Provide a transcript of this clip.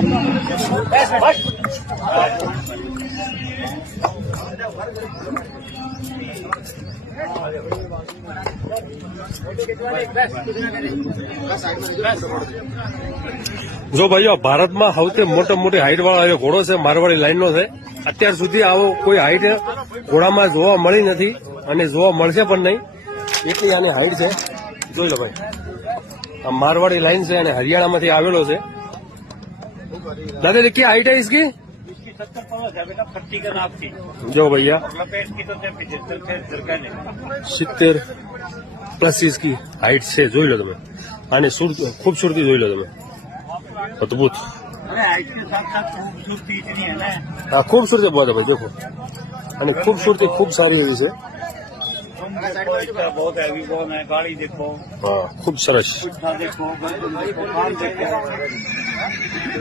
જો ભાઈઓ, ભારતમાં સૌથી મોટી હાઈટ વાળો ઘોડો છે, મારવાડી લાઈનનો છે. અત્યાર સુધી આવો કોઈ હાઈટ ઘોડામાં જોવા મળી નથી અને જોવા મળશે પણ નહીં, એટલી આની હાઈટ છે. જોઈ લો ભાઈ, આ મારવાડી લાઈન છે અને હરિયાણામાંથી આવેલો છે. दादा क्या हाइट है इसकी? 70 का नाप थी जो भैया लपेट की तो 70 प्लस इसकी हाइट છે. જોઈ લો તમે આની खूबसूरती જોઈ લો તમે, अद्भुत. अरे हाइट के साथ साथ खूबसूरती इतनी है ना. हाँ, खूबसूरती बहुत है भाई, देखो અને खूबसूरती खूब સારી એવી છે. बहुत हैवी बोन है. गाड़ी देखो, હા, ખૂબ સરસ. देखो, देखो.